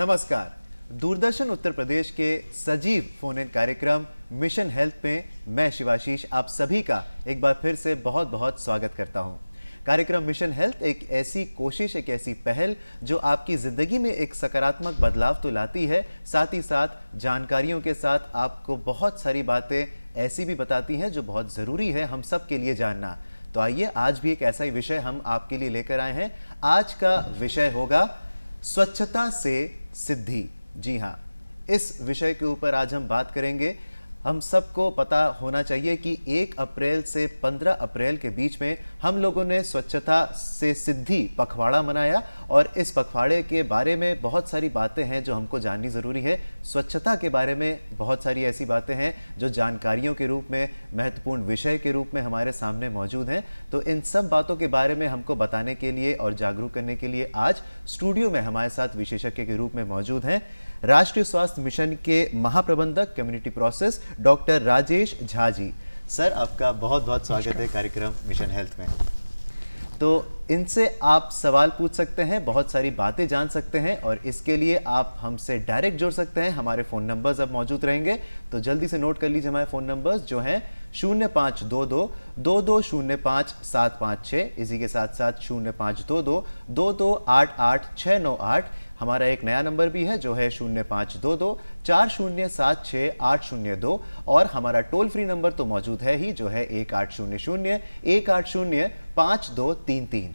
नमस्कार। दूरदर्शन उत्तर प्रदेश के सजीव फोन इन कार्यक्रम मिशन हेल्थ में मैं शिवाशीष आप सभी का एक बार फिर से बहुत बहुत स्वागत करता हूं। कार्यक्रम मिशन हेल्थ एक ऐसी कोशिश, एक ऐसी पहल जो आपकी ज़िंदगी में एक सकारात्मक बदलाव तो लाती है, साथ ही साथ जानकारियों के साथ आपको बहुत सारी बातें ऐसी भी बताती हैं जो बहुत ज़रूरी है हम सब के लिए जानना। तो आइए आज भी एक ऐसा ही विषय हम आपके लिए लेकर आए हैं। आज का विषय होगा स्वच्छता से सिद्धि। जी हाँ, इस विषय के ऊपर आज हम बात करेंगे। हम सबको पता होना चाहिए कि 1 अप्रैल से 15 अप्रैल के बीच में हम लोगों ने स्वच्छता से सिद्धि पखवाड़ा मनाया और इस पखवाड़े के बारे में बहुत सारी बातें हैं जो हमको जाननी ज़रूरी है। स्वच्छता के बारे में बहुत सारी ऐसी बातें हैं जो जानकारियों के रूप में, महत्वपूर्ण विषय के रूप में हमारे सामने मौजूद हैं। तो इन सब बातों के बारे में हमको बताने के लिए और जागरूक करने के लिए आज स्टूडियो में हमारे साथ विशेषज्ञ के रूप में मौजूद हैं राष्ट्रीय स्वास्थ्य मिशन के महाप्रबंधक community process doctor Rajesh Jha ji. Sir, आपका बहुत बहुत स्वागत है कार्यक्रम मिशन हेल्थ में। तो इनसे आप सवाल पूछ सकते हैं, बहुत सारी बातें जान सकते हैं और इसके लिए आप हमसे डायरेक्ट जुड़ सकते हैं। हमारे फ़ोन नंबर्स अब मौजूद रहेंगे, तो जल्दी से नोट कर लीजिए हमारे फ़ोन नंबर्स जो हैं 0522 2205 756, इसी के साथ साथ 0522 2288 698। हमारा एक नया नंबर भी है जो है 0522 4076 802 और हमारा टोल फ्री नंबर तो मौजूद है ही जो है 1800 180 5233।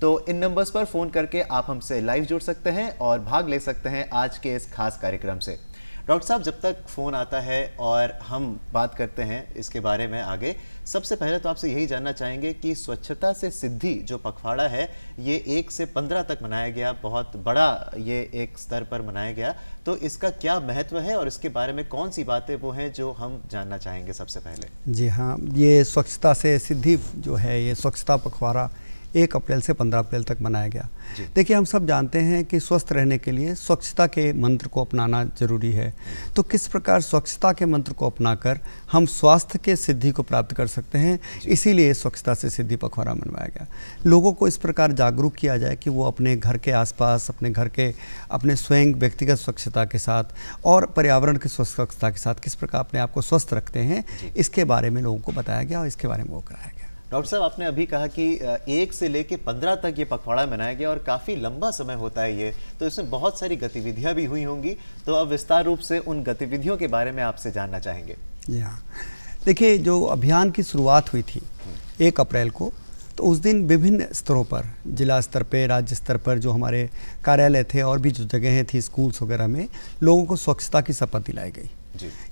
तो इन नंबर्स पर फ़ोन करके आप हमसे लाइव जुड़ सकते हैं और भाग ले सकते हैं आज के इस खास कार्यक्रम से। डॉक्टर साहब, जब तक फ़ोन आता है और हम बात करते हैं इसके बारे में आगे, सबसे पहले तो आपसे यही जानना चाहेंगे कि स्वच्छता से सिद्धि जो पखवाड़ा है ये 1 से 15 तक मनाया गया, बहुत बड़ा ये एक स्तर पर मनाया गया। तो इसका क्या महत्व है और इसके बारे में कौन सी बातें वो हैं जो हम जानना चाहेंगे सबसे पहले? जी हाँ, ये स्वच्छता से सिद्धि जो है, ये स्वच्छता पखवाड़ा 1 अप्रैल से 15 अप्रैल तक मनाया गया। देखिए, हम सब जानते हैं कि स्वस्थ रहने के लिए स्वच्छता के मंत्र को अपनाना जरूरी है। तो किस प्रकार स्वच्छता के मंत्र को अपनाकर हम स्वास्थ्य के सिद्धि को प्राप्त कर सकते हैं, इसीलिए स्वच्छता से सिद्धि पखवाड़ा मनवाया गया। लोगों को इस प्रकार जागरूक किया जाए कि वो अपने घर के आसपास, अपने घर के, अपने स्वयं व्यक्तिगत स्वच्छता के साथ और पर्यावरण की स्वच्छता के साथ किस प्रकार अपने आप को स्वस्थ रखते हैं, इसके बारे में लोगों को बताया गया और इसके बारे में वो कराया गया। डॉक्टर साहब, आपने अभी कहा कि 1 से लेके 15 तक ये पखवाड़ा मनाया गया और काफ़ी लंबा समय होता है ये, तो इसमें बहुत सारी गतिविधियां भी हुई होंगी। तो अब विस्तार रूप से उन गतिविधियों के बारे में आपसे जानना चाहेंगे। हाँ, देखिए, जो अभियान की शुरुआत हुई थी 1 अप्रैल को, तो उस दिन विभिन्न स्तरों पर, जिला स्तर पर, राज्य स्तर पर जो हमारे कार्यालय थे और भी जो जगहें थी, स्कूल्स वगैरह में, लोगों को स्वच्छता की शपथ दिलाई गई।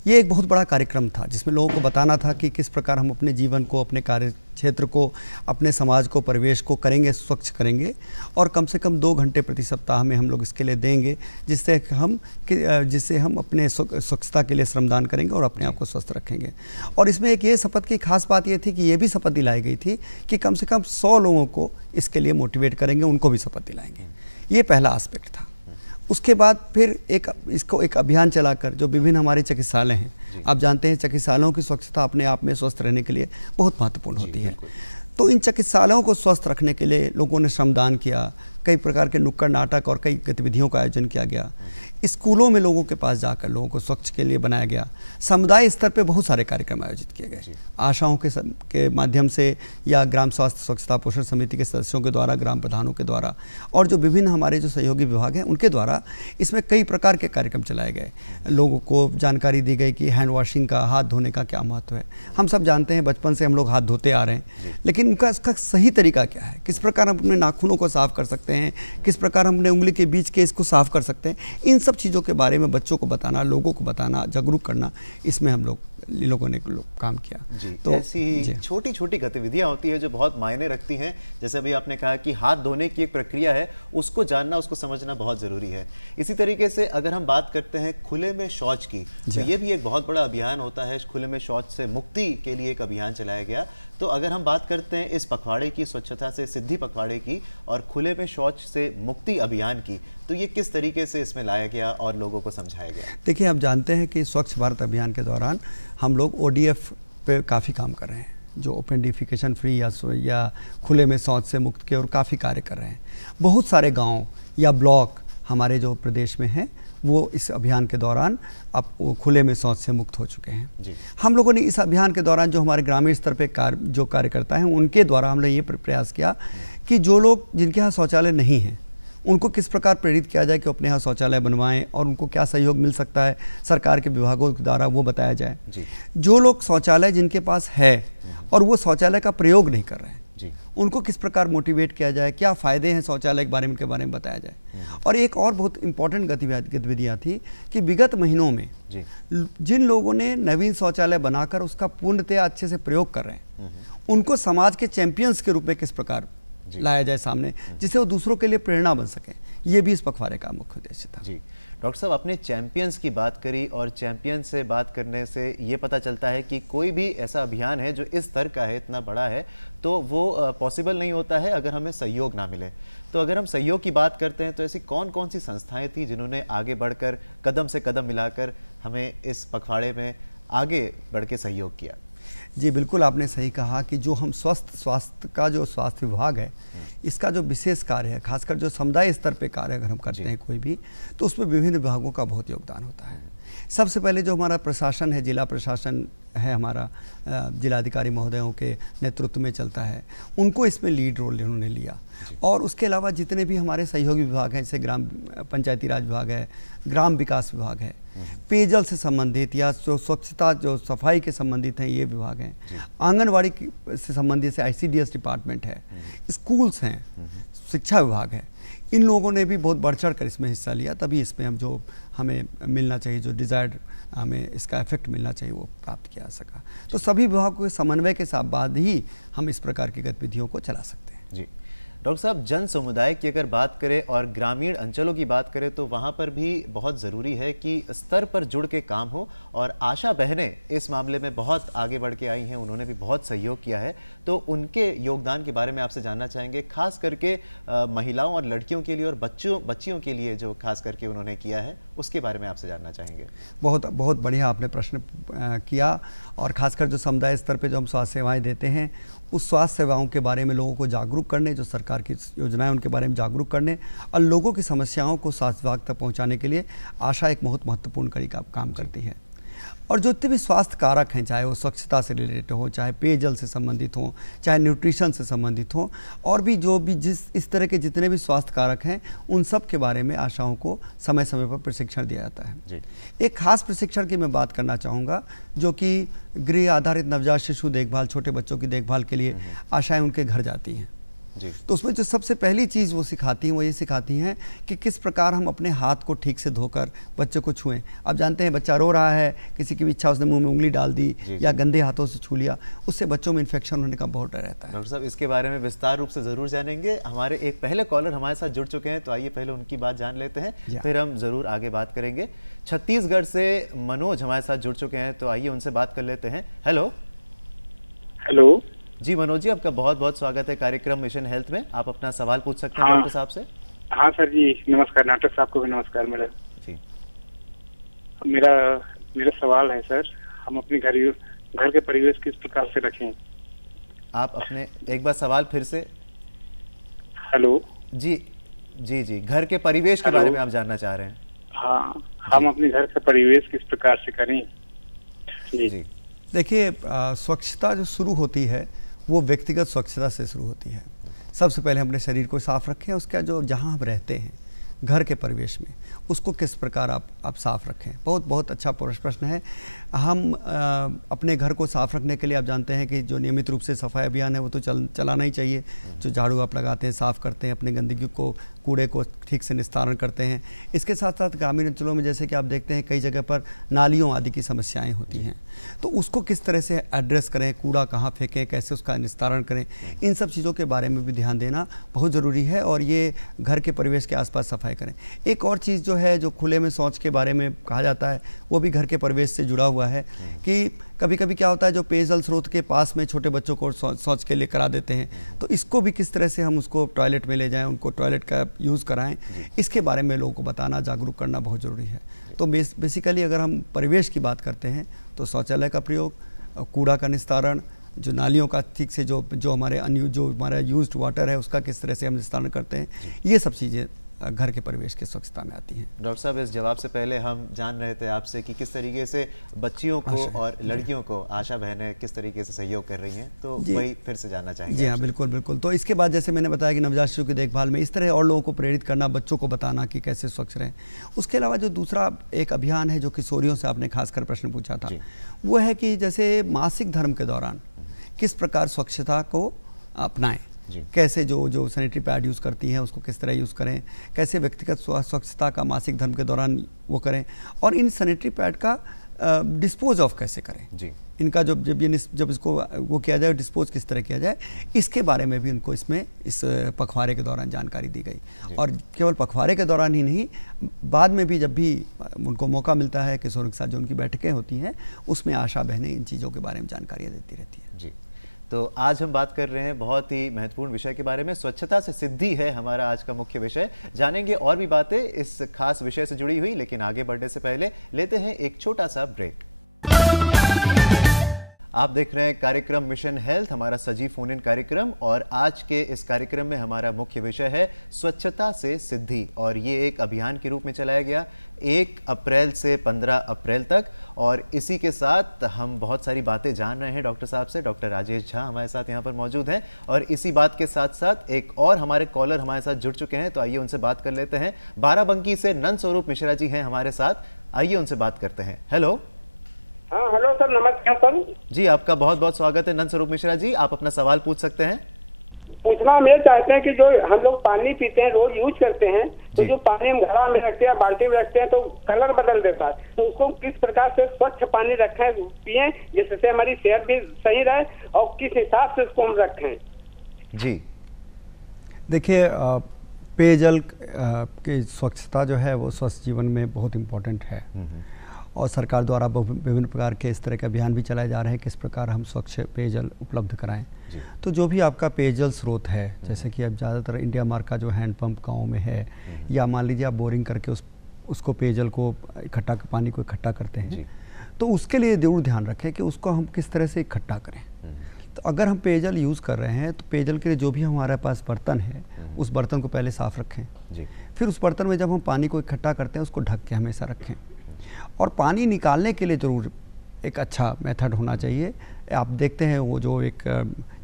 ये एक बहुत बड़ा कार्यक्रम था जिसमें लोगों को बताना था कि किस प्रकार हम अपने जीवन को, अपने कार्य क्षेत्र को, अपने समाज को, परिवेश को करेंगे, स्वच्छ करेंगे और कम से कम 2 घंटे प्रति सप्ताह में हम लोग इसके लिए देंगे, जिससे हम अपने स्वच्छता के लिए श्रमदान करेंगे और अपने आप को स्वस्थ रखेंगे। और इसमें एक ये शपथ की खास बात ये थी कि ये भी शपथ दिलाई गई थी कि कम से कम 100 लोगों को इसके लिए मोटिवेट करेंगे, उनको भी शपथ दिलाएंगे। ये पहला एस्पेक्ट था। उसके बाद फिर इसको एक अभियान चलाकर जो विभिन्न हमारे चिकित्सालय हैं, आप जानते हैं चिकित्सालयों की स्वच्छता अपने आप में स्वस्थ रहने के लिए बहुत महत्वपूर्ण होती है। तो इन चिकित्सालयों को स्वस्थ रखने के लिए लोगों ने श्रमदान किया, कई प्रकार के नुक्कड़ नाटक और कई गतिविधियों का आयोजन किया गया। स्कूलों में लोगों के पास जाकर लोगों को स्वच्छ के लिए बनाया गया। समुदाय स्तर पे बहुत सारे कार्यक्रम आयोजित किए गए, आशाओं के माध्यम से या ग्राम स्वास्थ्य स्वच्छता पोषण समिति के सदस्यों के द्वारा, ग्राम प्रधानों के द्वारा और जो विभिन्न हमारे जो सहयोगी विभाग हैं उनके द्वारा इसमें कई प्रकार के कार्यक्रम चलाए गए। लोगों को जानकारी दी गई कि हैंड वॉशिंग का, हाथ धोने का क्या महत्व है। हम सब जानते हैं, बचपन से हम लोग हाथ धोते आ रहे हैं, लेकिन उनका इसका सही तरीका क्या है, किस प्रकार हम अपने नाखूनों को साफ कर सकते हैं, किस प्रकार हम अपने उंगली के बीच के इसको साफ कर सकते हैं। इन सब चीज़ों के बारे में बच्चों को बताना, लोगों को बताना, जागरूक करना, इसमें हम लोगों ने काम किया। तो ऐसी छोटी छोटी गतिविधियां होती है जो बहुत मायने रखती हैं। जैसे अभी आपने कहा कि हाथ धोने की एक प्रक्रिया है, उसको जानना, उसको समझना बहुत ज़रूरी है। इसी तरीके से अगर हम बात करते हैं खुले में शौच की, तो ये भी एक बहुत बड़ा अभियान होता है। खुले में शौच से मुक्ति के लिए एक अभियान चलाया गया। तो अगर हम बात करते हैं इस पखवाड़े की, स्वच्छता से सिद्धि पखवाड़े की और खुले में शौच से मुक्ति अभियान की, तो ये किस तरीके से इसमें लाया गया और लोगों को समझाया गया? देखिए, आप जानते हैं कि स्वच्छ भारत अभियान के दौरान हम लोग ODF पे काफ़ी काम कर रहे हैं, जो ओपन डिफिकेशन फ्री या खुले में शौच से मुक्त के और काफ़ी कार्य कर रहे हैं। बहुत सारे गांव या ब्लॉक हमारे जो प्रदेश में हैं वो इस अभियान के दौरान अब खुले में शौच से मुक्त हो चुके हैं जी। हम लोगों ने इस अभियान के दौरान जो हमारे ग्रामीण स्तर पे जो कार्यकर्ता हैं उनके द्वारा हमने ये प्रयास किया कि जो लोग जिनके यहाँ शौचालय नहीं हैं उनको किस प्रकार प्रेरित किया जाए कि अपने यहाँ शौचालय बनवाएं और उनको क्या सहयोग मिल सकता है सरकार के विभागों के द्वारा वो बताया जाए जी। जो लोग शौचालय जिनके पास है और वो शौचालय का प्रयोग नहीं कर रहे हैं जी। उनको किस प्रकार मोटिवेट किया जाए, क्या फ़ायदे हैं शौचालय के बारे में बताया जाए। और एक और बहुत इंपॉर्टेंट गतिविधियाँ थी कि विगत महीनों में जी। जिन लोगों ने नवीन शौचालय बनाकर उसका पूर्णतया अच्छे से प्रयोग कर रहे हैं उनको समाज के चैंपियंस के रूप में किस प्रकार लाया जाए सामने, जिससे वो दूसरों के लिए प्रेरणा बन सके। ये भी इस पखवाड़े का मुख्य उद्देश्य था। जी डॉक्टर साहब, आपने चैंपियंस की बात करी और चैंपियंस से बात करने से ये पता चलता है कि कोई भी ऐसा अभियान है जो इस स्तर का है, इतना बड़ा है, तो वो पॉसिबल नहीं होता है अगर हमें सहयोग ना मिले। तो अगर हम सहयोग की बात करते हैं तो ऐसी कौन कौन सी संस्थाएं थी जिन्होंने आगे बढ़कर कदम से कदम मिलाकर हमें इस पखवाड़े में आगे बढ़ के सहयोग किया? जी बिल्कुल, आपने सही कहा कि जो हम स्वास्थ्य का जो स्वास्थ्य विभाग है इसका जो विशेष कार्य है, खासकर जो समुदाय स्तर पे कार्य अगर हम करते हैं कोई भी, तो उसमें विभिन्न विभागों का बहुत योगदान होता है। सबसे पहले जो हमारा प्रशासन है, जिला प्रशासन है हमारा, जिलाधिकारी महोदयों के नेतृत्व में चलता है, उनको इसमें लीड रोल उन्होंने लिया। और उसके अलावा जितने भी हमारे सहयोगी विभाग हैं, जैसे ग्राम पंचायती राज विभाग है, ग्राम विकास विभाग है, पेयजल से संबंधित या जो स्वच्छता जो सफाई के संबंधित हैं ये विभाग हैं, आंगनवाड़ी से संबंधित से ICDS डिपार्टमेंट है, स्कूल्स हैं, शिक्षा विभाग है, इन लोगों ने भी बहुत बढ़ चढ़ कर इसमें हिस्सा लिया। तभी इसमें हम जो हमें मिलना चाहिए, जो डिज़ायर्ड हमें इसका इफेक्ट मिलना चाहिए, वो प्राप्त किया जा सका। तो सभी विभागों के समन्वय के साथ बाद ही हम इस प्रकार की गतिविधियों को चला सकते हैं। जी डॉक्टर साहब, जन समुदाय की अगर बात करें और ग्रामीण अंचलों की बात करें तो वहाँ पर भी बहुत ज़रूरी है कि स्तर पर जुड़ के काम हो, और आशा बहनें इस मामले में बहुत आगे बढ़ के आई हैं, उन्होंने भी बहुत सहयोग किया है। तो उनके योगदान के बारे में आपसे जानना चाहेंगे, खास करके महिलाओं और लड़कियों के लिए और बच्चियों के लिए जो खास करके उन्होंने किया है, उसके बारे में आपसे जानना चाहेंगे। बहुत बहुत बढ़िया आपने प्रश्न किया। और ख़ासकर जो समुदाय स्तर पे जो हम स्वास्थ्य सेवाएं देते हैं, उस स्वास्थ्य सेवाओं के बारे में लोगों को जागरूक करने, जो सरकार की योजनाएं उनके बारे में जागरूक करने और लोगों की समस्याओं को स्वास्थ्य विभाग तक पहुंचाने के लिए आशा एक बहुत महत्वपूर्ण कड़ी का काम करती है। और जो जितने भी स्वास्थ्य कारक हैं, चाहे वो स्वच्छता से रिलेटेड हो, चाहे पेयजल से संबंधित हो, चाहे न्यूट्रिशन से संबंधित हो, और भी जो भी इस तरह के जितने भी स्वास्थ्य कारक हैं, उन सब के बारे में आशाओं को समय समय पर प्रशिक्षण दिया जाता है। जी। एक खास प्रशिक्षण की मैं बात करना चाहूँगा, जो कि गृह आधारित नवजात शिशु देखभाल, छोटे बच्चों की देखभाल के लिए आशाएँ उनके घर जाती हैं। जी। तो उसमें जो सबसे पहली चीज़ वो सिखाती हैं, वो ये सिखाती हैं कि किस प्रकार हम अपने हाथ को ठीक से धोकर बच्चे को छुएं। आप जानते हैं, बच्चा रो रहा है, किसी की भी इच्छा, उसने मुंह में उंगली डाल दी या गंदे हाथों से छू लिया, उससे बच्चों में इन्फेक्शन होने का बहुत डर रहता है। डॉक्टर साहब, इसके बारे में विस्तार रूप से ज़रूर जानेंगे। हमारे एक पहले कॉलर हमारे साथ जुड़ चुके हैं, तो आइए पहले उनकी बात जान लेते हैं, फिर हम ज़रूर आगे बात करेंगे। छत्तीसगढ़ से मनोज हमारे साथ जुड़ चुके हैं, तो आइए उनसे बात कर लेते हैं। हेलो। हेलो जी मनोज जी, आपका बहुत बहुत स्वागत है कार्यक्रम मिशन हेल्थ में। आप अपना सवाल पूछ सकते हैं डॉक्टर साहब से। हाँ सर जी, नमस्कार। डॉक्टर साहब को भी नमस्कार। मेरा जी मेरा सवाल है सर, हम अपने घर के परिवेश किस प्रकार से रखें? आप अपने एक बार सवाल फिर से। हेलो जी जी जी, घर के परिवेश के बारे में आप जानना चाह रहे हैं? हाँ, हम अपने घर का परिवेश किस प्रकार से करें? जी देखिए, स्वच्छता जो शुरू होती है वो व्यक्तिगत स्वच्छता से शुरू होती है। सबसे पहले हम अपने शरीर को साफ रखें, उसका जो जहाँ हम रहते हैं घर के परिवेश में, उसको किस प्रकार आप साफ़ रखें। बहुत अच्छा प्रश्न है। हम अपने घर को साफ़ रखने के लिए आप जानते हैं कि जो नियमित रूप से सफाई अभियान है वो तो चलाना ही चाहिए। जो झाड़ू आप लगाते हैं, साफ़ करते हैं, अपने गंदगी को, कूड़े को ठीक से निस्तारण करते हैं। इसके साथ साथ ग्रामीण अंचलों में जैसे कि आप देखते हैं कई जगह पर नालियों आदि की समस्याएं होती हैं, तो उसको किस तरह से एड्रेस करें, कूड़ा कहाँ फेंकें, कैसे उसका निस्तारण करें, इन सब चीज़ों के बारे में भी ध्यान देना बहुत ज़रूरी है। और ये घर के परिवेश के आसपास सफाई करें। एक और चीज़ जो है, जो खुले में शौच के बारे में कहा जाता है, वो भी घर के परिवेश से जुड़ा हुआ है कि कभी कभी क्या होता है, जो पेयजल स्रोत के पास में छोटे बच्चों को शौच के लिए करा देते हैं, तो इसको भी किस तरह से हम उसको टॉयलेट में ले जाएं, उनको टॉयलेट का यूज़ कराएं, इसके बारे में लोगों को बताना, जागरूक करना बहुत ज़रूरी है। तो बेसिकली अगर हम परिवेश की बात करते हैं तो शौचालय का प्रयोग, कूड़ा का निस्तारण, जो नालियों का ठीक से जो हमारा यूज्ड वाटर है उसका किस तरह से हम निस्तारण करते हैं, ये सब चीज़ें घर के परिवेश की स्वच्छता में आती हैं। डॉक्टर साहब, इस जवाब से पहले हम जान रहे थे आपसे कि किस तरीके से बच्चियों को और लड़कियों को आशा बहनें किस तरीके से सहयोग कर रही हैं, तो वही फिर से जानना चाहेंगे। जी हाँ, बिल्कुल बिल्कुल। तो इसके बाद जैसे मैंने बताया कि नवजात शिशु की देखभाल में इस तरह और लोगों को प्रेरित करना, बच्चों को बताना कि कैसे स्वच्छ रहें। उसके अलावा जो दूसरा एक अभियान है जो किशोरियों से आपने खासकर प्रश्न पूछा था, वो है कि जैसे मासिक धर्म के दौरान किस प्रकार स्वच्छता को अपनाएं, कैसे जो सैनिटरी पैड यूज़ करती हैं उसको किस तरह यूज़ करें, कैसे व्यक्तिगत स्वच्छता का मासिक धर्म के दौरान वो करें, और इन सैनिटरी पैड का डिस्पोज ऑफ कैसे करें जी। इनका जब इसको वो किया जाए, डिस्पोज किस तरह किया जाए, इसके बारे में भी उनको इसमें इस पखवाड़े के दौरान जानकारी दी गई। और केवल पखवाड़े के दौरान ही नहीं, बाद में भी जब भी उनको मौका मिलता है किशोरों के साथ जो उनकी बैठकें होती हैं, उसमें आशा बहनें इन चीज़ों के बारे में जानकारियाँ देती रहती हैं जी। तो आज हम बात कर रहे हैं बहुत ही महत्वपूर्ण विषय के बारे में, स्वच्छता से सिद्धि है हमारा आज का मुख्य विषय। जानेंगे और भी बातें इस खास विषय से जुड़ी हुई, लेकिन आगे बढ़ने से पहले लेते हैं एक छोटा सा ब्रेक। आप देख रहे हैं कार्यक्रम मिशन हेल्थ, हमारा सजीव फोन इन कार्यक्रम, और आज के इस कार्यक्रम में हमारा मुख्य विषय है स्वच्छता से सिद्धि। और ये एक अभियान के रूप में चलाया गया 1 अप्रैल से 15 अप्रैल तक, और इसी के साथ हम बहुत सारी बातें जान रहे हैं डॉक्टर साहब से। डॉक्टर राजेश झा हमारे साथ यहाँ पर मौजूद हैं, और इसी बात के साथ साथ एक और हमारे कॉलर हमारे साथ जुड़ चुके हैं, तो आइए उनसे बात कर लेते हैं। बाराबंकी से नंद स्वरूप मिश्रा जी हैं हमारे साथ, आइए उनसे बात करते हैं। हेलो। हाँ हेलो सर, नमस्कार सर जी। आपका बहुत बहुत स्वागत है नंद स्वरूप मिश्रा जी, आप अपना सवाल पूछ सकते हैं। पूछना हम ये चाहते हैं कि जो हम लोग पानी पीते हैं, रोज यूज करते हैं, तो जो पानी हम घड़ा में रखते हैं, बाल्टी में रखते हैं, तो कलर बदल देता है, तो उसको किस प्रकार से स्वच्छ पानी रखें, पिए, जिससे हमारी सेहत भी सही रहे, और किस हिसाब से उसको हम रखें जी। देखिए, पेयजल की स्वच्छता जो है वो स्वस्थ जीवन में बहुत इम्पोर्टेंट है, और सरकार द्वारा विभिन्न प्रकार के इस तरह के अभियान भी चलाए जा रहे हैं किस प्रकार हम स्वच्छ पेयजल उपलब्ध कराएं। तो जो भी आपका पेयजल स्रोत है, जैसे कि अब ज़्यादातर इंडिया मार्क का जो हैंडपंप गाँव में है, या मान लीजिए आप बोरिंग करके उसको पेयजल को पानी को इकट्ठा करते हैं, तो उसके लिए जरूर ध्यान रखें कि उसको हम किस तरह से इकट्ठा करें। तो अगर हम पेयजल यूज़ कर रहे हैं, तो पेयजल के लिए जो भी हमारे पास बर्तन है, उस बर्तन को पहले साफ़ रखें। फिर उस बर्तन में जब हम पानी को इकट्ठा करते हैं, उसको ढक के हमेशा रखें। और पानी निकालने के लिए ज़रूर एक अच्छा मेथड होना चाहिए। आप देखते हैं वो जो एक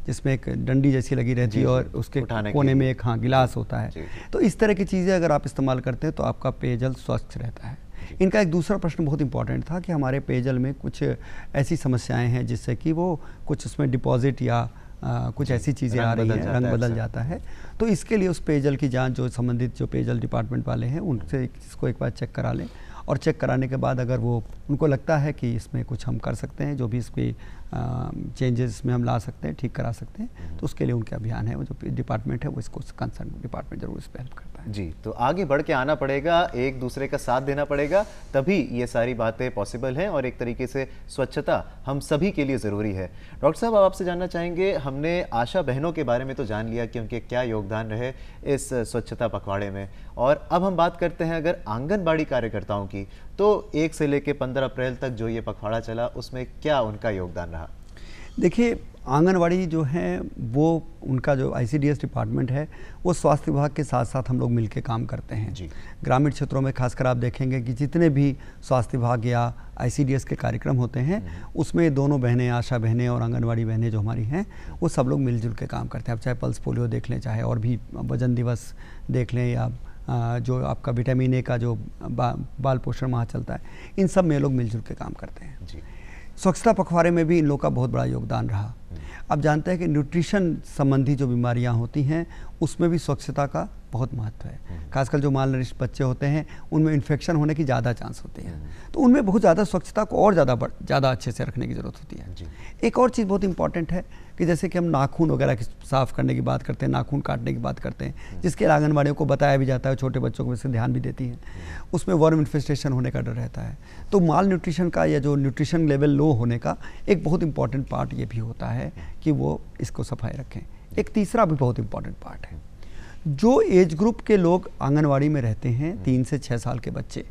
जिसमें एक डंडी जैसी लगी रहती है और उसके कोने में एक गिलास होता है, तो इस तरह की चीज़ें अगर आप इस्तेमाल करते हैं तो आपका पेयजल स्वच्छ रहता है। इनका एक दूसरा प्रश्न बहुत इंपॉर्टेंट था कि हमारे पेयजल में कुछ ऐसी समस्याएं हैं जिससे कि वो कुछ उसमें डिपॉजिट या कुछ ऐसी चीज़ें आ रही हैं, रंग बदल जाता है। तो इसके लिए उस पेयजल की जांच जो संबंधित जो पेयजल डिपार्टमेंट वाले हैं उनसे इसको एक बार चेक करा लें, और चेक कराने के बाद अगर वो उनको लगता है कि इसमें कुछ हम कर सकते हैं, जो भी इसकी चेंजेस में हम ला सकते हैं, ठीक करा सकते हैं, तो उसके लिए उनके अभियान है, वो जो डिपार्टमेंट है वो इसको कंसर्न डिपार्टमेंट जरूर इस पर हेल्प करता है जी। तो आगे बढ़ के आना पड़ेगा, एक दूसरे का साथ देना पड़ेगा, तभी ये सारी बातें पॉसिबल हैं, और एक तरीके से स्वच्छता हम सभी के लिए ज़रूरी है। डॉक्टर साहब, आपसे जानना चाहेंगे, हमने आशा बहनों के बारे में तो जान लिया कि उनके क्या योगदान रहे इस स्वच्छता पखवाड़े में, और अब हम बात करते हैं अगर आंगनबाड़ी कार्यकर्ताओं की, तो 1 से लेकर 15 अप्रैल तक जो ये पखवाड़ा चला, उसमें क्या उनका योगदान रहा? देखिए, आंगनवाड़ी जो है वो उनका जो ICDS डिपार्टमेंट है वो स्वास्थ्य विभाग के साथ साथ हम लोग मिलकर काम करते हैं जी। ग्रामीण क्षेत्रों में खासकर आप देखेंगे कि जितने भी स्वास्थ्य विभाग या ICDS के कार्यक्रम होते हैं उसमें दोनों बहनें, आशा बहनें और आंगनवाड़ी बहनें जो हमारी हैं, वो सब लोग मिलजुल के काम करते हैं। अब चाहे पल्स पोलियो देख लें, चाहे और भी वजन दिवस देख लें, या जो आपका विटामिन ए का जो बाल पोषण माह चलता है, इन सब में लोग मिलजुल के काम करते हैं जी। स्वच्छता पखवाड़े में भी इन लोगों का बहुत बड़ा योगदान रहा। अब जानते हैं कि न्यूट्रिशन संबंधी जो बीमारियां होती हैं उसमें भी स्वच्छता का बहुत महत्व है। खासकर जो माल नरिश बच्चे होते हैं उनमें इन्फेक्शन होने की ज़्यादा चांस होती है, तो उनमें बहुत ज़्यादा स्वच्छता को और ज़्यादा अच्छे से रखने की ज़रूरत होती है। एक और चीज़ बहुत इंपॉर्टेंट है कि जैसे कि हम नाखून वगैरह की साफ़ करने की बात करते हैं, नाखून काटने की बात करते हैं, जिसके आंगनबाड़ियों को बताया भी जाता है, छोटे बच्चों को इससे ध्यान भी देती हैं, उसमें वर्म इन्फेस्टेशन होने का डर रहता है। तो माल न्यूट्रिशन का या जो न्यूट्रिशन लेवल लो होने का एक बहुत इंपॉर्टेंट पार्ट ये भी होता है कि वो इसको सफाई रखें। एक तीसरा भी बहुत इंपॉर्टेंट पार्ट है, जो एज ग्रुप के लोग आंगनवाड़ी में रहते हैं, 3 से 6 साल के बच्चे,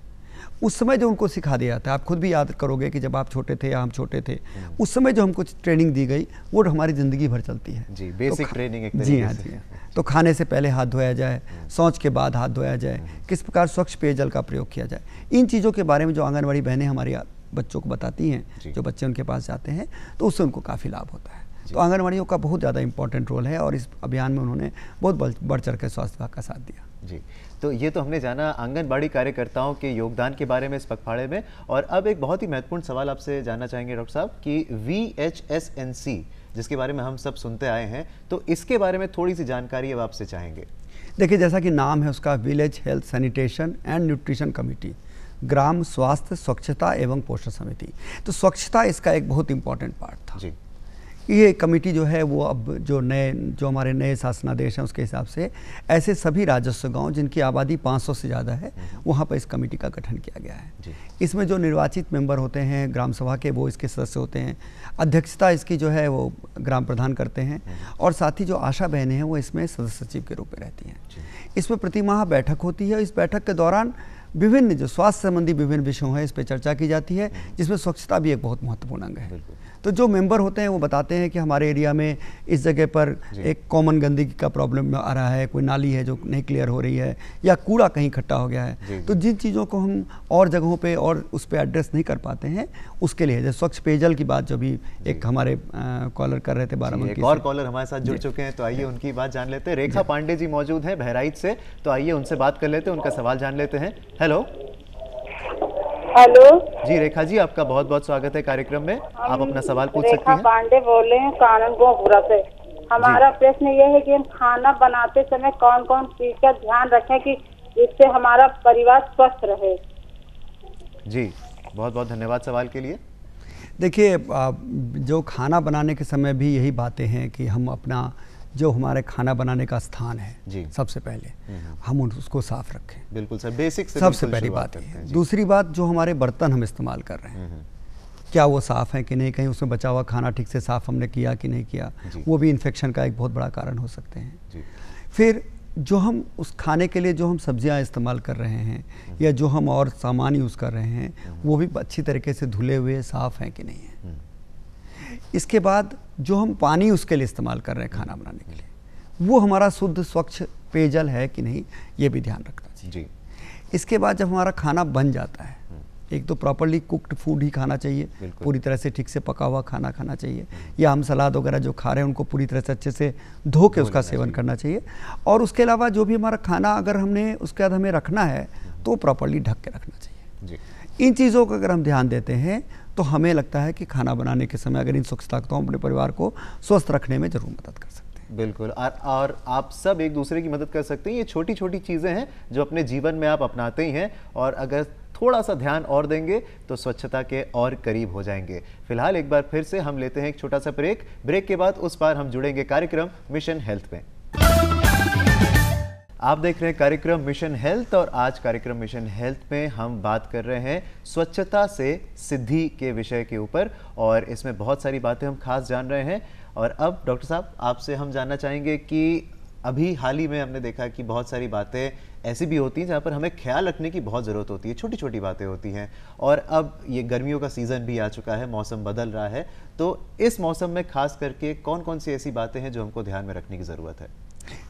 उस समय जो उनको सिखा दिया जाता है, आप खुद भी याद करोगे कि जब आप छोटे थे या हम छोटे थे, उस समय जो हमको ट्रेनिंग दी गई वो हमारी ज़िंदगी भर चलती है। जी, बेसिक ट्रेनिंग एक जी हाँ, जी हाँ। तो खाने से पहले हाथ धोया जाए, शौच के बाद हाथ धोया जाए, किस प्रकार स्वच्छ पेयजल का प्रयोग किया जाए, इन चीज़ों के बारे में जो आंगनबाड़ी बहनें हमारी बच्चों को बताती हैं, जो बच्चे उनके पास जाते हैं, तो उससे उनको काफ़ी लाभ होता है। तो आंगनबाड़ियों का बहुत ज़्यादा इंपॉर्टेंट रोल है और इस अभियान में उन्होंने बहुत बढ़ चढ़ कर स्वास्थ्य विभाग का साथ दिया। जी, तो ये तो हमने जाना आंगनबाड़ी कार्यकर्ताओं के योगदान के बारे में इस पखवाड़े में। और अब एक बहुत ही महत्वपूर्ण सवाल आपसे जानना चाहेंगे डॉक्टर साहब कि VHSNC जिसके बारे में हम सब सुनते आए हैं, तो इसके बारे में थोड़ी सी जानकारी अब आपसे चाहेंगे। देखिए, जैसा कि नाम है उसका, village health sanitation and nutrition committee, ग्राम स्वास्थ्य स्वच्छता एवं पोषण समिति। तो स्वच्छता इसका एक बहुत इंपॉर्टेंट पार्ट था जी। ये कमेटी जो है वो अब जो हमारे नए शासनादेश हैं उसके हिसाब से ऐसे सभी राजस्व गांव जिनकी आबादी 500 से ज़्यादा है, वहाँ पर इस कमेटी का गठन किया गया है। इसमें जो निर्वाचित मेंबर होते हैं ग्राम सभा के, वो इसके सदस्य होते हैं। अध्यक्षता इसकी जो है वो ग्राम प्रधान करते हैं और साथ ही जो आशा बहनें हैं वो इसमें सदस्य सचिव के रूप में रहती हैं। इसमें प्रति माह बैठक होती है। इस बैठक के दौरान विभिन्न जो स्वास्थ्य संबंधी विभिन्न विषयों हैं इस पर चर्चा की जाती है, जिसमें स्वच्छता भी एक बहुत महत्वपूर्ण अंग है। तो जो मेंबर होते हैं वो बताते हैं कि हमारे एरिया में इस जगह पर एक कॉमन गंदगी का प्रॉब्लम आ रहा है, कोई नाली है जो नहीं क्लियर हो रही है या कूड़ा कहीं इकट्ठा हो गया है। तो जिन चीज़ों को हम और जगहों पे और उस पर एड्रेस नहीं कर पाते हैं, उसके लिए जैसे स्वच्छ पेयजल की बात जो भी एक हमारे कॉलर कर रहे थे बाराबंकी, एक और कॉलर हमारे साथ जुड़ चुके हैं, तो आइए उनकी बात जान लेते हैं। रेखा पांडे जी मौजूद हैं बहराइच से, तो आइए उनसे बात कर लेते हैं, उनका सवाल जान लेते हैं। हेलो हेलो जी, रेखा जी आपका बहुत बहुत स्वागत है कार्यक्रम में। आप अपना सवाल पूछ सकती हैं। रेखा पांडे बोल रहे हैं काननगोपुरा से। हमारा प्रश्न ये है कि हम खाना बनाते समय कौन कौन चीज का ध्यान रखें कि जिससे हमारा परिवार स्वस्थ रहे। जी, बहुत बहुत धन्यवाद सवाल के लिए। देखिए, जो खाना बनाने के समय भी यही बातें हैं कि हम अपना जो हमारे खाना बनाने का स्थान है, सबसे पहले हम उसको साफ रखें। बिल्कुल सर, बेसिक से सबसे पहली बात है। दूसरी बात, जो हमारे बर्तन हम इस्तेमाल कर रहे हैं क्या वो साफ़ है कि नहीं, कहीं उसमें बचा हुआ खाना ठीक से साफ़ हमने किया कि नहीं किया, वो भी इन्फेक्शन का एक बहुत बड़ा कारण हो सकते हैं। फिर जो हम उस खाने के लिए जो हम सब्जियां इस्तेमाल कर रहे हैं या जो हम और सामान यूज़ कर रहे हैं, वो भी अच्छी तरीके से धुले हुए साफ़ हैं कि नहीं है। इसके बाद जो हम पानी उसके लिए इस्तेमाल कर रहे हैं खाना बनाने के लिए, वो हमारा शुद्ध स्वच्छ पेयजल है कि नहीं, ये भी ध्यान रखना चाहिए। इसके बाद जब हमारा खाना बन जाता है, एक तो प्रॉपर्ली कुक्ड फूड ही खाना चाहिए, पूरी तरह से ठीक से पका हुआ खाना खाना चाहिए, या हम सलाद वगैरह जो खा रहे हैं उनको पूरी तरह से अच्छे से धो के उसका सेवन करना चाहिए। और उसके अलावा जो भी हमारा खाना अगर हमने उसके बाद हमें रखना है तो प्रॉपर्ली ढक के रखना चाहिए। इन चीज़ों का अगर हम ध्यान देते हैं तो हमें लगता है कि खाना बनाने के समय अगर इन स्वच्छता को अपने परिवार को स्वस्थ रखने में ज़रूर मदद कर सकते हैं। बिल्कुल, और आप सब एक दूसरे की मदद कर सकते हैं। ये छोटी छोटी चीज़ें हैं जो अपने जीवन में आप अपनाते ही हैं, और अगर थोड़ा सा ध्यान और देंगे तो स्वच्छता के और करीब हो जाएंगे। फिलहाल एक बार फिर से हम लेते हैं एक छोटा सा ब्रेक के बाद उस पार हम जुड़ेंगे कार्यक्रम मिशन हेल्थ में। आप देख रहे हैं कार्यक्रम मिशन हेल्थ, और आज कार्यक्रम मिशन हेल्थ में हम बात कर रहे हैं स्वच्छता से सिद्धि के विषय के ऊपर, और इसमें बहुत सारी बातें हम खास जान रहे हैं। और अब डॉक्टर साहब आपसे हम जानना चाहेंगे कि अभी हाल ही में हमने देखा कि बहुत सारी बातें ऐसी भी होती हैं जहाँ पर हमें ख्याल रखने की बहुत ज़रूरत होती है, छोटी छोटी बातें होती हैं। और अब ये गर्मियों का सीज़न भी आ चुका है, मौसम बदल रहा है, तो इस मौसम में खास करके कौन कौन सी ऐसी बातें हैं जो हमको ध्यान में रखने की ज़रूरत है?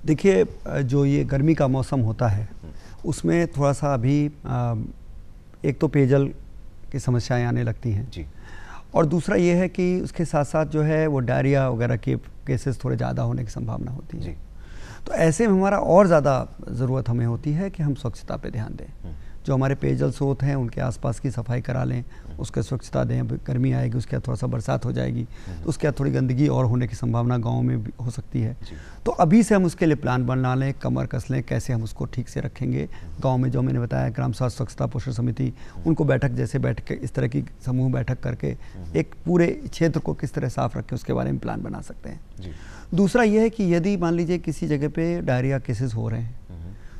देखिए, जो ये गर्मी का मौसम होता है उसमें थोड़ा सा अभी एक तो पेयजल की समस्याएं आने लगती हैं जी, और दूसरा ये है कि उसके साथ साथ जो है वो डायरिया वगैरह के केसेस थोड़े ज़्यादा होने की संभावना होती है जी। तो ऐसे में हमारा और ज़्यादा ज़रूरत हमें होती है कि हम स्वच्छता पे ध्यान दें। जो हमारे पेयजल स्रोत हैं उनके आसपास की सफाई करा लें, उसके स्वच्छता दें। गर्मी आएगी, उसके बाद थोड़ा सा बरसात हो जाएगी तो उसके बाद थोड़ी गंदगी और होने की संभावना गाँव में भी हो सकती है। तो अभी से हम उसके लिए प्लान बना लें, कमर कस लें, कैसे हम उसको ठीक से रखेंगे। गाँव में जो मैंने बताया ग्राम स्वास्थ्य स्वच्छता पोषण समिति, उनको बैठक जैसे बैठ के इस तरह की समूह बैठक करके एक पूरे क्षेत्र को किस तरह साफ रखें उसके बारे में प्लान बना सकते हैं। दूसरा यह है कि यदि मान लीजिए किसी जगह पे डायरिया केसेस हो रहे हैं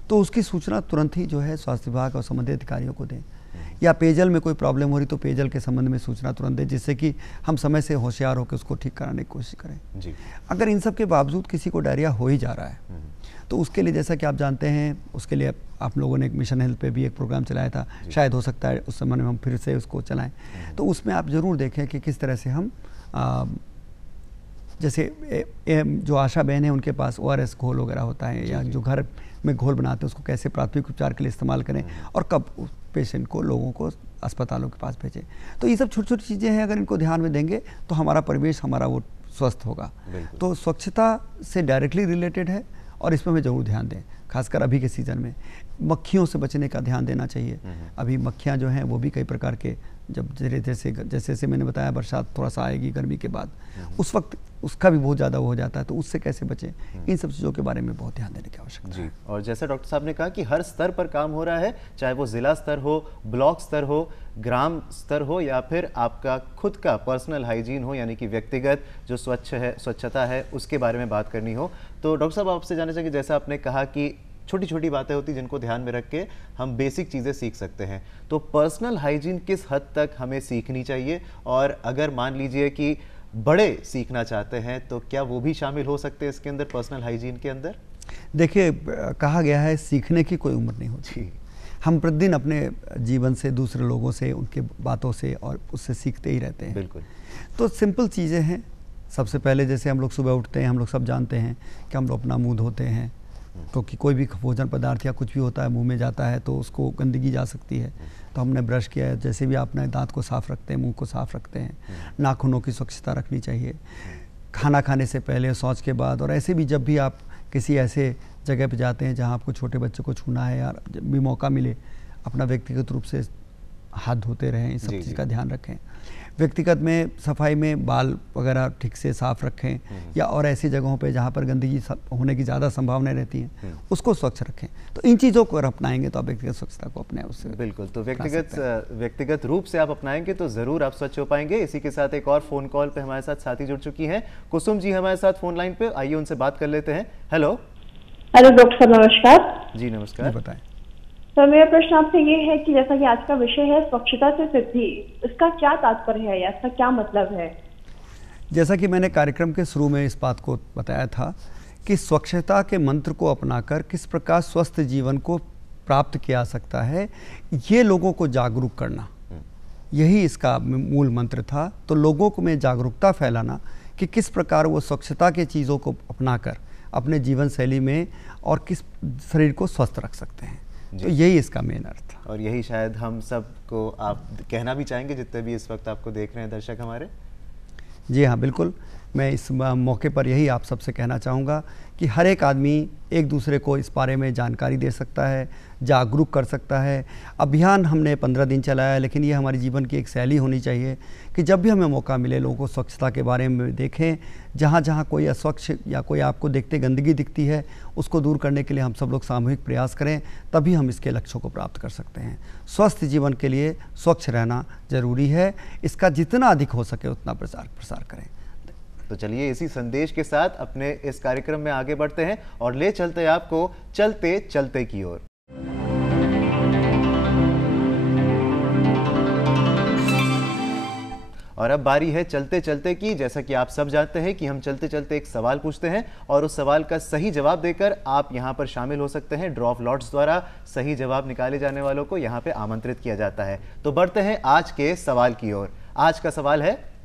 तो उसकी सूचना तुरंत ही जो है स्वास्थ्य विभाग और संबंधित अधिकारियों को दें, या पेयजल में कोई प्रॉब्लम हो रही तो पेयजल के संबंध में सूचना तुरंत दें, जिससे कि हम समय से होशियार होकर उसको ठीक कराने की कोशिश करें जी। अगर इन सब के बावजूद किसी को डायरिया हो ही जा रहा है तो उसके लिए जैसा कि आप जानते हैं, उसके लिए आप लोगों ने एक मिशन हेल्थ पे भी एक प्रोग्राम चलाया था, शायद हो सकता है उस समय में हम फिर से उसको चलाएं। तो उसमें आप ज़रूर देखें कि किस तरह से हम जैसे जो आशा बहन है उनके पास ORS घोल वगैरह होता है, या जो घर में घोल बनाते हैं उसको कैसे प्राथमिक उपचार के लिए इस्तेमाल करें और कब पेशेंट को, लोगों को अस्पतालों के पास भेजें। तो ये सब छोटी छोटी चीज़ें हैं, अगर इनको ध्यान में देंगे तो हमारा परिवेश, हमारा वो स्वस्थ होगा। तो स्वच्छता से डायरेक्टली रिलेटेड है और इसमें हमें ज़रूर ध्यान दें, खासकर अभी के सीज़न में। मक्खियों से बचने का ध्यान देना चाहिए। अभी मक्खियाँ जो हैं वो भी कई प्रकार के, जब जैसे जैसे मैंने बताया बरसात थोड़ा सा आएगी गर्मी के बाद, उस वक्त उसका भी बहुत ज़्यादा हो जाता है, तो उससे कैसे बचें, इन सब चीज़ों के बारे में बहुत ध्यान देने की आवश्यकता है। और जैसा डॉक्टर साहब ने कहा कि हर स्तर पर काम हो रहा है, चाहे वो ज़िला स्तर हो, ब्लॉक स्तर हो, ग्राम स्तर हो, या फिर आपका खुद का पर्सनल हाइजीन हो, यानी कि व्यक्तिगत जो स्वच्छता है उसके बारे में बात करनी हो। तो डॉक्टर साहब आपसे जानना चाहेंगे, जैसा आपने कहा कि छोटी छोटी बातें होती जिनको ध्यान में रख के हम बेसिक चीज़ें सीख सकते हैं, तो पर्सनल हाइजीन किस हद तक हमें सीखनी चाहिए, और अगर मान लीजिए कि बड़े सीखना चाहते हैं तो क्या वो भी शामिल हो सकते हैं इसके अंदर, पर्सनल हाइजीन के अंदर? देखिए, कहा गया है सीखने की कोई उम्र नहीं होती। हम प्रतिदिन अपने जीवन से, दूसरे लोगों से, उनके बातों से और उससे सीखते ही रहते हैं। बिल्कुल। तो सिंपल चीज़ें हैं। सबसे पहले जैसे हम लोग सुबह उठते हैं, हम लोग सब जानते हैं कि हम लोग अपना मुंह धोते हैं, क्योंकि कोई भी भोजन पदार्थ या कुछ भी होता है मुंह में जाता है तो उसको गंदगी जा सकती है। तो हमने ब्रश किया है, जैसे भी आपने दांत को साफ़ रखते हैं, मुंह को साफ़ रखते हैं, नाखूनों की स्वच्छता रखनी चाहिए, खाना खाने से पहले, शौच के बाद, और ऐसे भी जब भी आप किसी ऐसे जगह पे जाते हैं जहाँ आपको छोटे बच्चे को छूना है, या जब भी मौका मिले अपना व्यक्तिगत रूप से हाथ धोते रहें, इस सब चीज़ का ध्यान रखें। व्यक्तिगत में सफाई में बाल वगैरह ठीक से साफ रखें, या और ऐसी जगहों पे जहाँ पर गंदगी होने की ज़्यादा संभावनाएं रहती हैं उसको स्वच्छ रखें। तो इन चीज़ों को अगर अपनाएंगे तो आप व्यक्तिगत स्वच्छता को अपने उससे बिल्कुल, तो व्यक्तिगत रूप से आप अपनाएंगे तो ज़रूर आप स्वच्छ हो पाएंगे। इसी के साथ एक और फ़ोन कॉल पे हमारे साथ साथी जुड़ चुकी हैं, कुसुम जी हमारे साथ फ़ोन लाइन पे, आइए उनसे बात कर लेते हैं। हेलो डॉक्टर साहब, नमस्कार। जी नमस्कार, बताएं। तो मेरा प्रश्न आपसे ये है कि जैसा कि आज का विषय है स्वच्छता से सिद्धि, इसका क्या तात्पर्य है या इसका क्या मतलब है? जैसा कि मैंने कार्यक्रम के शुरू में इस बात को बताया था कि स्वच्छता के मंत्र को अपनाकर किस प्रकार स्वस्थ जीवन को प्राप्त किया जा सकता है, ये लोगों को जागरूक करना, यही इसका मूल मंत्र था। तो लोगों को में जागरूकता फैलाना कि किस प्रकार वो स्वच्छता के चीज़ों को अपनाकर अपने जीवन शैली में और किस शरीर को स्वस्थ रख सकते हैं। तो यही इसका मेन अर्थ था, और यही शायद हम सबको आप कहना भी चाहेंगे, जितने भी इस वक्त आपको देख रहे हैं दर्शक हमारे। जी हाँ, बिल्कुल। मैं इस मौके पर यही आप सबसे कहना चाहूँगा कि हर एक आदमी एक दूसरे को इस बारे में जानकारी दे सकता है, जागरूक कर सकता है। अभियान हमने 15 दिन चलाया, लेकिन ये हमारी जीवन की एक शैली होनी चाहिए कि जब भी हमें मौका मिले लोगों को स्वच्छता के बारे में देखें। जहाँ जहाँ कोई अस्वच्छ या कोई आपको देखते गंदगी दिखती है, उसको दूर करने के लिए हम सब लोग सामूहिक प्रयास करें, तभी हम इसके लक्ष्यों को प्राप्त कर सकते हैं। स्वस्थ जीवन के लिए स्वच्छ रहना ज़रूरी है, इसका जितना अधिक हो सके उतना प्रसार करें। तो चलिए इसी संदेश के साथ अपने इस कार्यक्रम में आगे बढ़ते हैं और ले चलते हैं आपको चलते चलते की ओर। और अब बारी है चलते चलते की। जैसा कि आप सब जानते हैं कि हम चलते चलते एक सवाल पूछते हैं और उस सवाल का सही जवाब देकर आप यहां पर शामिल हो सकते हैं। ड्रॉ ऑफ लॉट्स द्वारा सही जवाब निकाले जाने वालों को यहां पे आमंत्रित किया जाता है। तो बढ़ते हैं आज के सवाल की ओर। आज का सवाल है,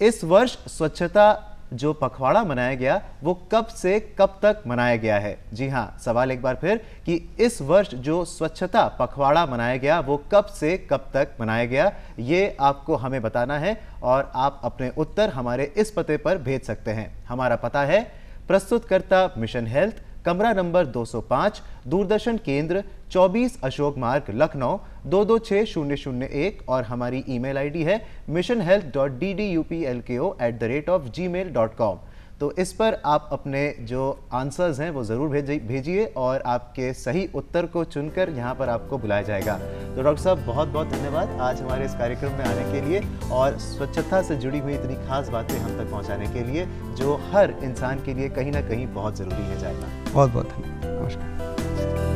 इस वर्ष स्वच्छता जो पखवाड़ा मनाया गया वो कब से कब तक मनाया गया है? जी हां, सवाल एक बार फिर कि इस वर्ष जो स्वच्छता पखवाड़ा मनाया गया वो कब से कब तक मनाया गया, ये आपको हमें बताना है और आप अपने उत्तर हमारे इस पते पर भेज सकते हैं। हमारा पता है प्रस्तुतकर्ता मिशन हेल्थ, कमरा नंबर 205, दूरदर्शन केंद्र 24 अशोक मार्ग, लखनऊ 226001 और हमारी ईमेल आईडी है missionhealth.ddupLko@gmail.com। तो इस पर आप अपने जो आंसर्स हैं वो ज़रूर भेजिए और आपके सही उत्तर को चुनकर यहाँ पर आपको बुलाया जाएगा। तो डॉक्टर साहब बहुत बहुत धन्यवाद आज हमारे इस कार्यक्रम में आने के लिए और स्वच्छता से जुड़ी हुई इतनी खास बातें हम तक पहुँचाने के लिए, जो हर इंसान के लिए कहीं ना कहीं बहुत ज़रूरी है जानना। बहुत बहुत धन्यवाद। नमस्कार।